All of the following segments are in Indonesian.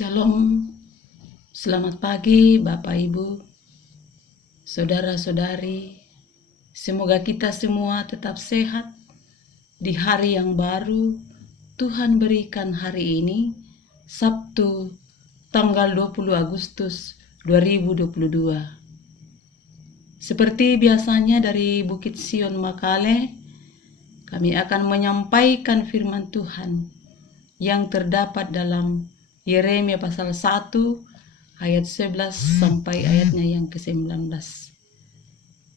Shalom, selamat pagi Bapak Ibu, Saudara-saudari. Semoga kita semua tetap sehat di hari yang baru Tuhan berikan hari ini, Sabtu tanggal 20 Agustus 2022. Seperti biasanya dari Bukit Sion Makale, kami akan menyampaikan firman Tuhan yang terdapat dalam Yeremia pasal 1 ayat 11 sampai ayatnya yang ke-19.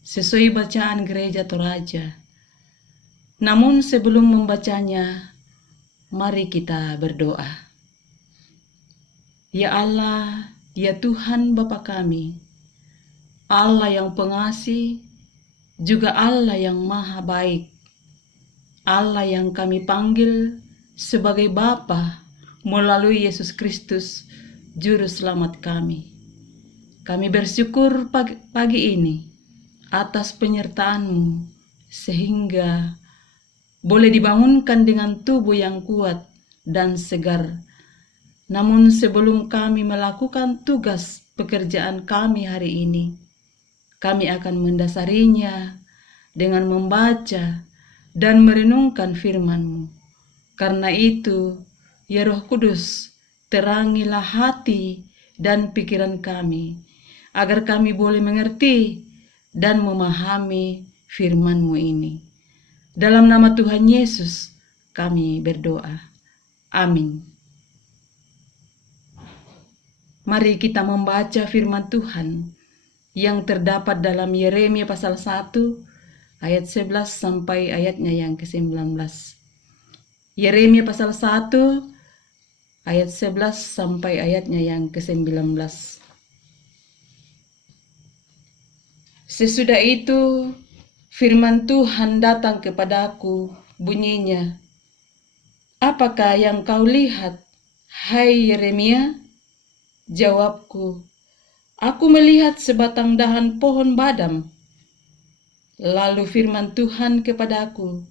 Sesuai bacaan gereja Toraja. Namun sebelum membacanya, mari kita berdoa. Ya Allah, ya Tuhan Bapa kami, Allah yang pengasih, juga Allah yang maha baik, Allah yang kami panggil sebagai Bapa melalui Yesus Kristus, Juru Selamat kami. Kami bersyukur pagi ini atas penyertaan-Mu, sehingga boleh dibangunkan dengan tubuh yang kuat dan segar. Namun sebelum kami melakukan tugas pekerjaan kami hari ini, kami akan mendasarinya dengan membaca dan merenungkan firman-Mu. Karena itu, ya Roh Kudus, terangilah hati dan pikiran kami, agar kami boleh mengerti dan memahami firman-Mu ini. Dalam nama Tuhan Yesus, kami berdoa. Amin. Mari kita membaca firman Tuhan yang terdapat dalam Yeremia pasal 1 ayat 11 sampai ayatnya yang ke-19. Yeremia pasal 1 ayat 11 sampai ayatnya yang ke-19. Sesudah itu firman Tuhan datang kepadaku, bunyinya, "Apakah yang kau lihat, hai Yeremia?" Jawabku, "Aku melihat sebatang dahan pohon badam." Lalu firman Tuhan kepadaku,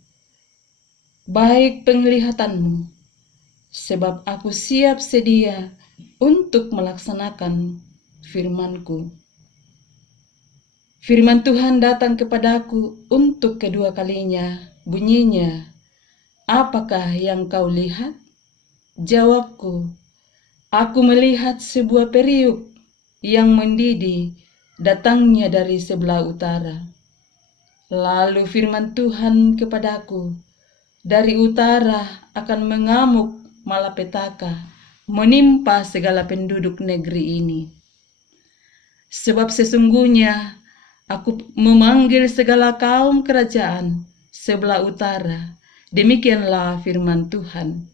"Baik penglihatanmu, sebab aku siap sedia untuk melaksanakan firman-Ku." Firman Tuhan datang kepadaku untuk kedua kalinya, bunyinya, "Apakah yang kau lihat?" Jawabku, "Aku melihat sebuah periuk yang mendidih datangnya dari sebelah utara." Lalu firman Tuhan kepadaku, "Dari utara akan mengamuk malapetaka menimpa segala penduduk negeri ini. Sebab sesungguhnya aku memanggil segala kaum kerajaan sebelah utara." Demikianlah firman Tuhan.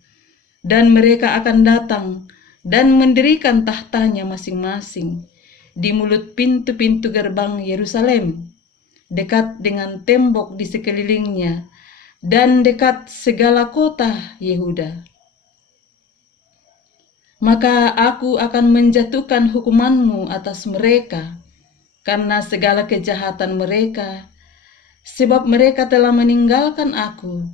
"Dan mereka akan datang dan mendirikan tahtanya masing-masing di mulut pintu-pintu gerbang Yerusalem, dekat dengan tembok di sekelilingnya, dan dekat segala kota Yehuda. Maka aku akan menjatuhkan hukumanmu atas mereka karena segala kejahatan mereka, sebab mereka telah meninggalkan aku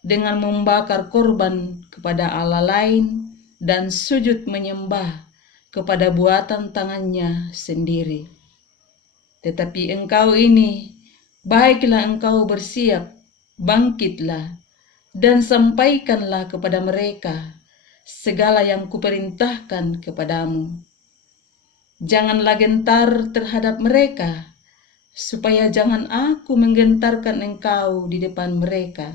dengan membakar korban kepada Allah lain dan sujud menyembah kepada buatan tangannya sendiri. Tetapi engkau ini, baiklah engkau bersiap, bangkitlah, dan sampaikanlah kepada mereka segala yang kuperintahkan kepadamu. Janganlah gentar terhadap mereka, supaya jangan aku menggentarkan engkau di depan mereka.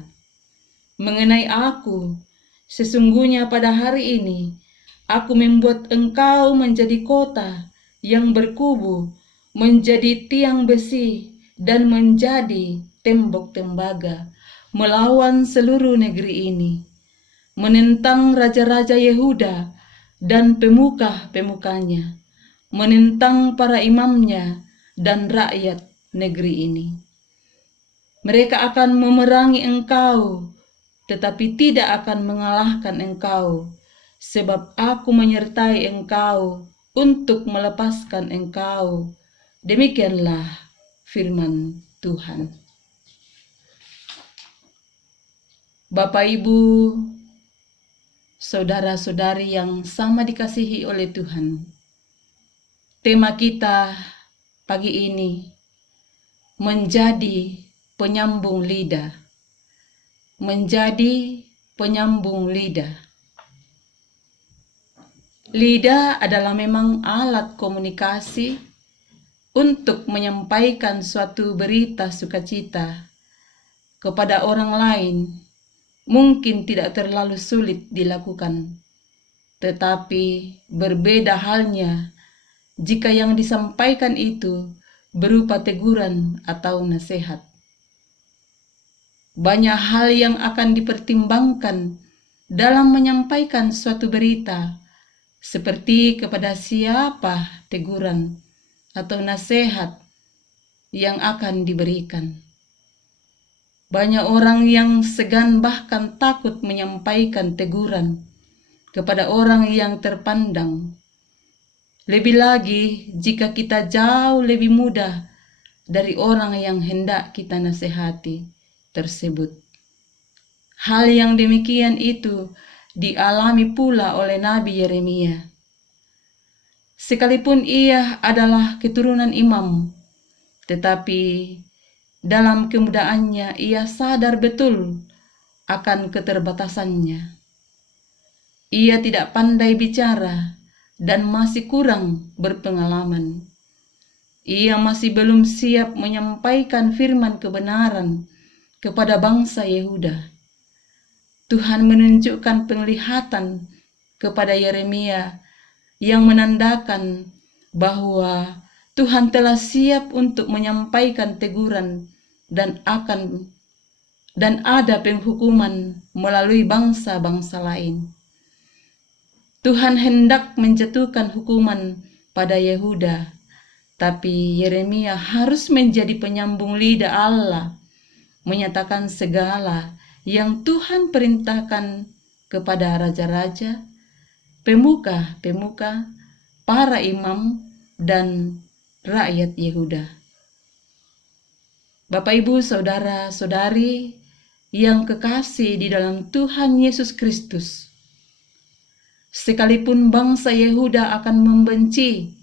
Mengenai aku, sesungguhnya pada hari ini, aku membuat engkau menjadi kota yang berkubu, menjadi tiang besi, dan menjadi tembok tembaga, melawan seluruh negeri ini, menentang raja-raja Yehuda dan pemuka-pemukanya, menentang para imamnya dan rakyat negeri ini. Mereka akan memerangi engkau, tetapi tidak akan mengalahkan engkau, sebab aku menyertai engkau untuk melepaskan engkau." Demikianlah firman Tuhan. Bapak Ibu, saudara-saudari yang sama dikasihi oleh Tuhan. Tema kita pagi ini menjadi penyambung lidah. Menjadi penyambung lidah. Lidah adalah memang alat komunikasi untuk menyampaikan suatu berita sukacita kepada orang lain. Mungkin tidak terlalu sulit dilakukan, tetapi berbeda halnya jika yang disampaikan itu berupa teguran atau nasihat. Banyak hal yang akan dipertimbangkan dalam menyampaikan suatu berita, seperti kepada siapa teguran atau nasihat yang akan diberikan. Banyak orang yang segan bahkan takut menyampaikan teguran kepada orang yang terpandang. Lebih lagi jika kita jauh lebih muda dari orang yang hendak kita nasihati tersebut. Hal yang demikian itu dialami pula oleh Nabi Yeremia. Sekalipun ia adalah keturunan imam, tetapi dalam kemudaannya ia sadar betul akan keterbatasannya. Ia tidak pandai bicara dan masih kurang berpengalaman. Ia masih belum siap menyampaikan firman kebenaran kepada bangsa Yehuda. Tuhan menunjukkan penglihatan kepada Yeremia yang menandakan bahwa Tuhan telah siap untuk menyampaikan teguran dan ada penghukuman melalui bangsa-bangsa lain. Tuhan hendak menjatuhkan hukuman pada Yehuda, tapi Yeremia harus menjadi penyambung lidah Allah, menyatakan segala yang Tuhan perintahkan kepada raja-raja, pemuka-pemuka, para imam, dan rakyat Yehuda. Bapak, Ibu, saudara-saudari yang kekasih di dalam Tuhan Yesus Kristus, sekalipun bangsa Yehuda akan membenci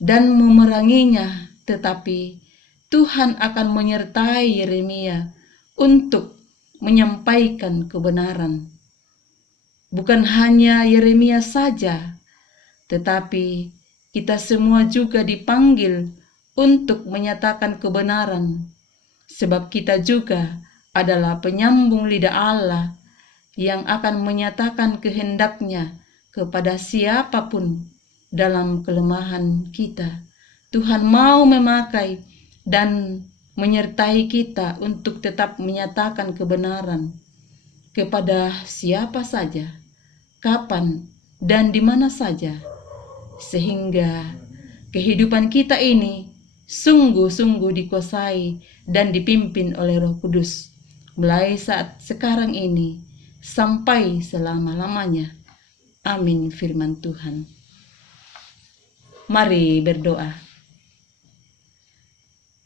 dan memeranginya, tetapi Tuhan akan menyertai Yeremia untuk menyampaikan kebenaran. Bukan hanya Yeremia saja, tetapi kita semua juga dipanggil untuk menyatakan kebenaran, sebab kita juga adalah penyambung lidah Allah yang akan menyatakan kehendaknya kepada siapapun dalam kelemahan kita. Tuhan mau memakai dan menyertai kita untuk tetap menyatakan kebenaran kepada siapa saja, kapan, dan di mana saja, sehingga kehidupan kita ini sungguh-sungguh dikuasai dan dipimpin oleh Roh Kudus mulai saat sekarang ini sampai selama-lamanya. Amin. Firman Tuhan. Mari berdoa.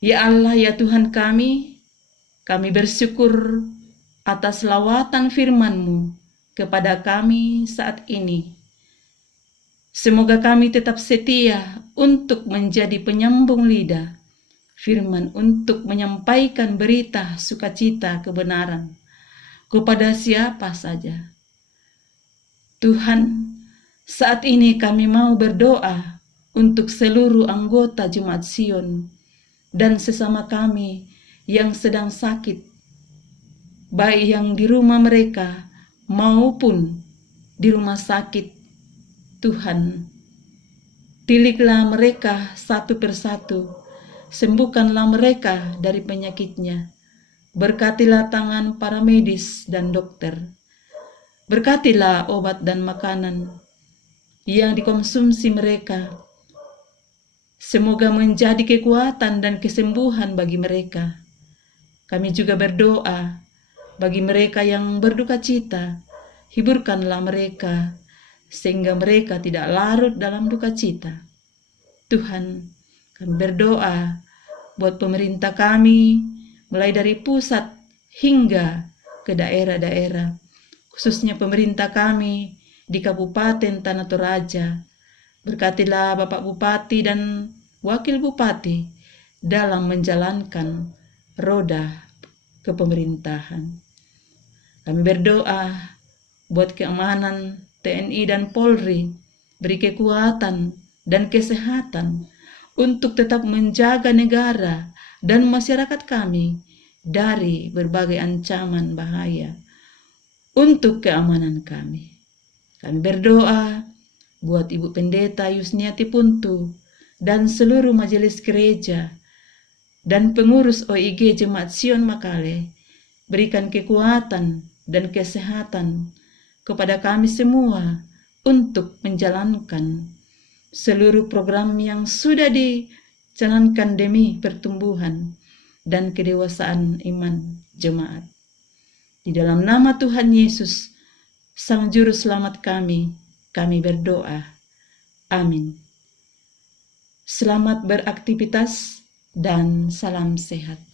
Ya Allah, ya Tuhan kami bersyukur atas lawatan firman-Mu kepada kami saat ini. Semoga kami tetap setia untuk menjadi penyambung lidah firman untuk menyampaikan berita sukacita kebenaran kepada siapa saja. Tuhan, saat ini kami mau berdoa untuk seluruh anggota Jemaat Sion dan sesama kami yang sedang sakit, baik yang di rumah mereka maupun di rumah sakit. Tuhan, tiliklah mereka satu persatu, sembuhkanlah mereka dari penyakitnya. Berkatilah tangan para medis dan dokter. Berkatilah obat dan makanan yang dikonsumsi mereka. Semoga menjadi kekuatan dan kesembuhan bagi mereka. Kami juga berdoa bagi mereka yang berduka cita, hiburkanlah mereka, sehingga mereka tidak larut dalam duka cita. Tuhan, kami berdoa buat pemerintah kami, mulai dari pusat hingga ke daerah-daerah, khususnya pemerintah kami di Kabupaten Tanah Toraja. Berkatilah Bapak Bupati dan Wakil Bupati dalam menjalankan roda kepemerintahan. Kami berdoa buat keamanan TNI dan Polri, beri kekuatan dan kesehatan untuk tetap menjaga negara dan masyarakat kami dari berbagai ancaman bahaya untuk keamanan kami. Kami berdoa buat Ibu Pendeta Yusniati Puntu dan seluruh majelis gereja dan pengurus OIG Jemaat Sion Makale, berikan kekuatan dan kesehatan kepada kami semua untuk menjalankan seluruh program yang sudah dijalankan demi pertumbuhan dan kedewasaan iman jemaat. Di dalam nama Tuhan Yesus, Sang Juru Selamat kami berdoa. Amin. Selamat beraktivitas dan salam sehat.